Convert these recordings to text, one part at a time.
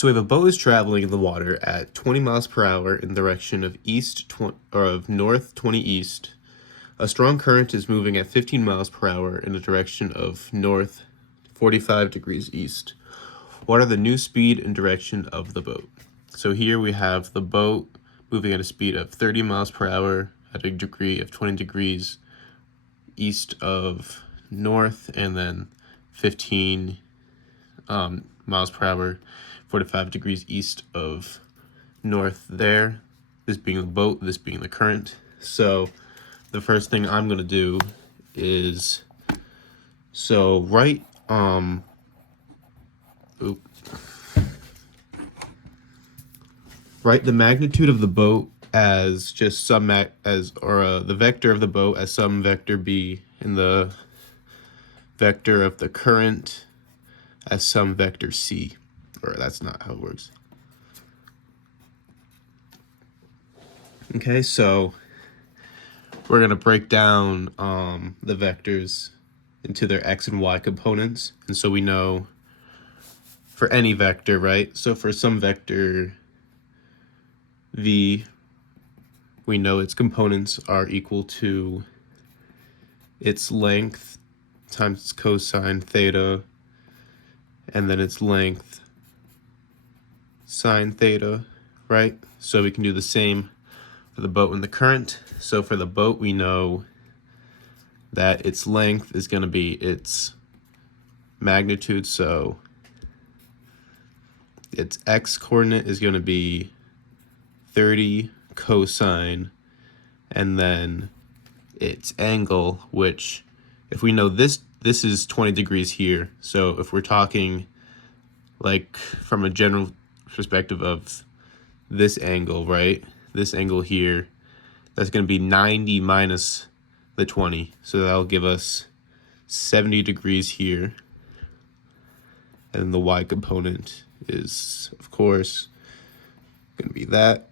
So we have a boat is traveling in the water at 20 miles per hour in the direction of north 20 east. A strong current is moving at 15 miles per hour in the direction of north 45 degrees east. What are the new speed and direction of the boat? So here we have the boat moving at a speed of 30 miles per hour at a degree of 20 degrees east of north, and then 15 miles per hour, 45 degrees east of north there. This being the boat, this being the current. So the first thing I'm going to do is, write the magnitude of the boat as just some the vector of the boat as some vector b, and the vector of the current as some vector c. Or that's not how it works. Okay, so we're going to break down the vectors into their x and y components. And so we know for any vector, right? So for some vector v, we know its components are equal to its length times its cosine theta, and then its length sine theta, right? So we can do the same for the boat and the current. So for the boat, we know that its length is going to be its magnitude. So its x coordinate is going to be 30 cosine, and then its angle, which if we know this is 20 degrees here. So if we're talking like from a general perspective of this angle, right? This angle here, that's going to be 90 minus the 20. So that'll give us 70 degrees here. And the y component is, of course, going to be that.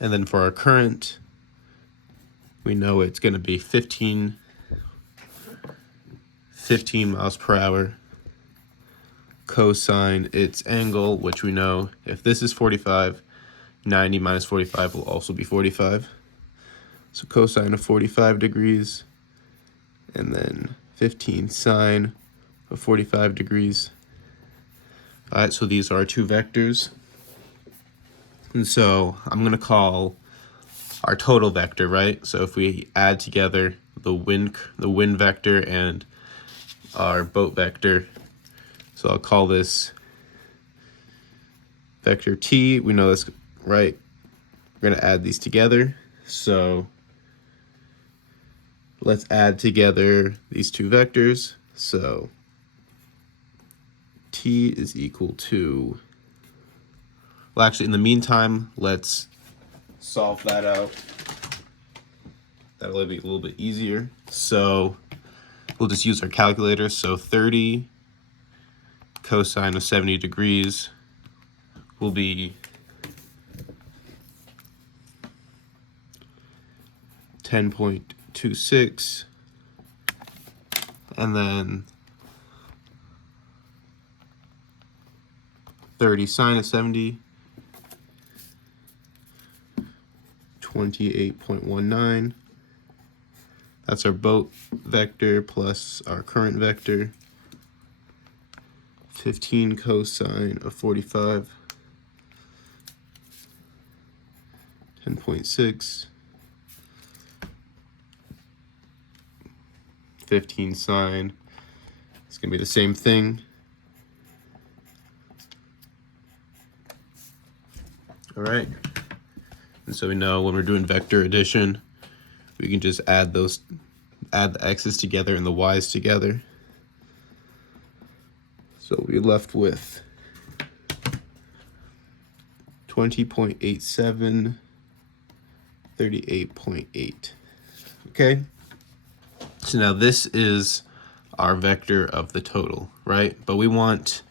And then for our current, we know it's going to be 15 miles per hour cosine its angle, which we know if this is 45, 90 minus 45 will also be 45. So cosine of 45 degrees, and then 15 sine of 45 degrees. All right, so these are our two vectors. And so I'm going to call our total vector, right? So if we add together the wind vector and our boat vector, so I'll call this vector t. We know this, right? We're going to add these together. So let's add together these two vectors. So t is equal to, well, actually, in the meantime, let's solve that out. That'll be a little bit easier. So we'll just use our calculator. So 30 cosine of 70 degrees will be 10.26, and then 30 sine of 70, 28.19. That's our boat vector plus our current vector. 15 cosine of 45, 10.6, 15 sine. It's going to be the same thing. All right. And so we know when we're doing vector addition, we can just add the x's together and the y's together. So we're left with 20.87, 38.8. Okay? So now this is our vector of the total, right? But we want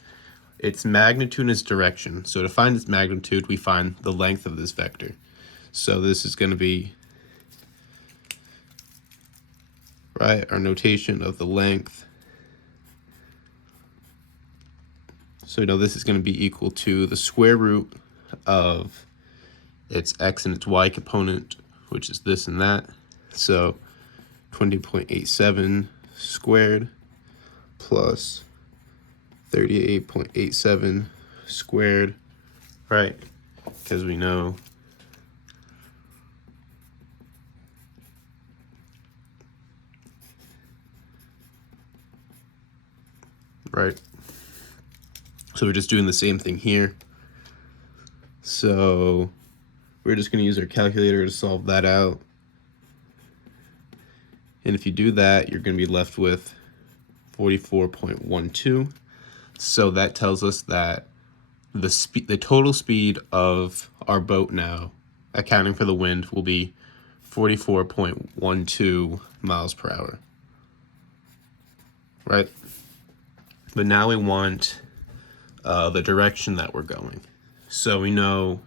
its magnitude and its direction. So to find its magnitude, we find the length of this vector. So this is going to be right? Our notation of the length. So we know this is going to be equal to the square root of its x and its y component, which is this and that. So 20.87 squared plus 38.87 squared, right? Because we know right? So we're just doing the same thing here. So we're just going to use our calculator to solve that out. And if you do that, you're going to be left with 44.12. So that tells us that the total speed of our boat now, accounting for the wind, will be 44.12 miles per hour. Right? But now we want the direction that we're going. So we know,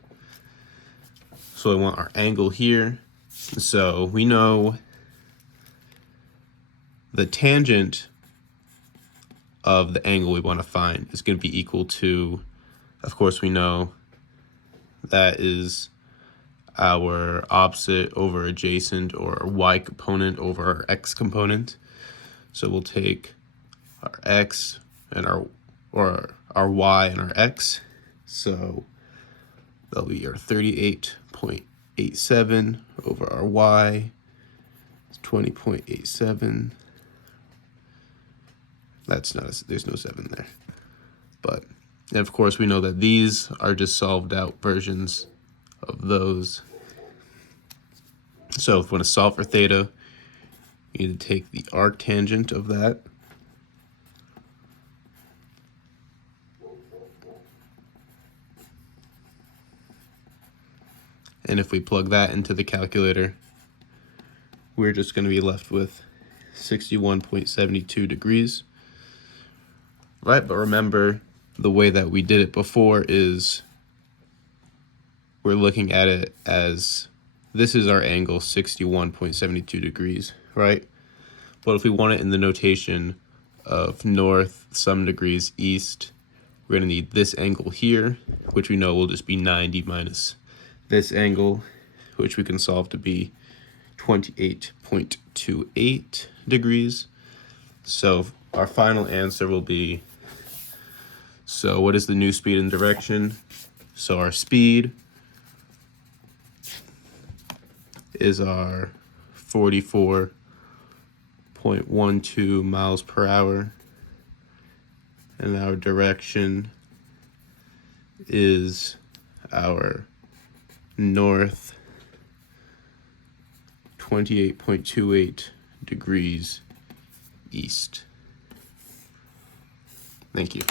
so we want our angle here. So we know the tangent of the angle we want to find is going to be equal to, of course we know that is our opposite over adjacent, or y component over our x component. So we'll take our x and our y and our x. So that'll be our 38.87 over our y, 20.87. That's not, there's no 7 there. But, and of course we know that these are just solved out versions of those. So if we want to solve for theta, you need to take the arctangent of that. And if we plug that into the calculator, we're just going to be left with 61.72 degrees. Right, but remember, the way that we did it before is we're looking at it as this is our angle, 61.72 degrees, right? But if we want it in the notation of north some degrees east, we're going to need this angle here, which we know will just be 90 minus this angle, which we can solve to be 28.28 degrees. So our final answer will be, so what is the new speed and direction? So our speed is our 44.12 miles per hour, and our direction is our north 28.28 degrees east. Thank you.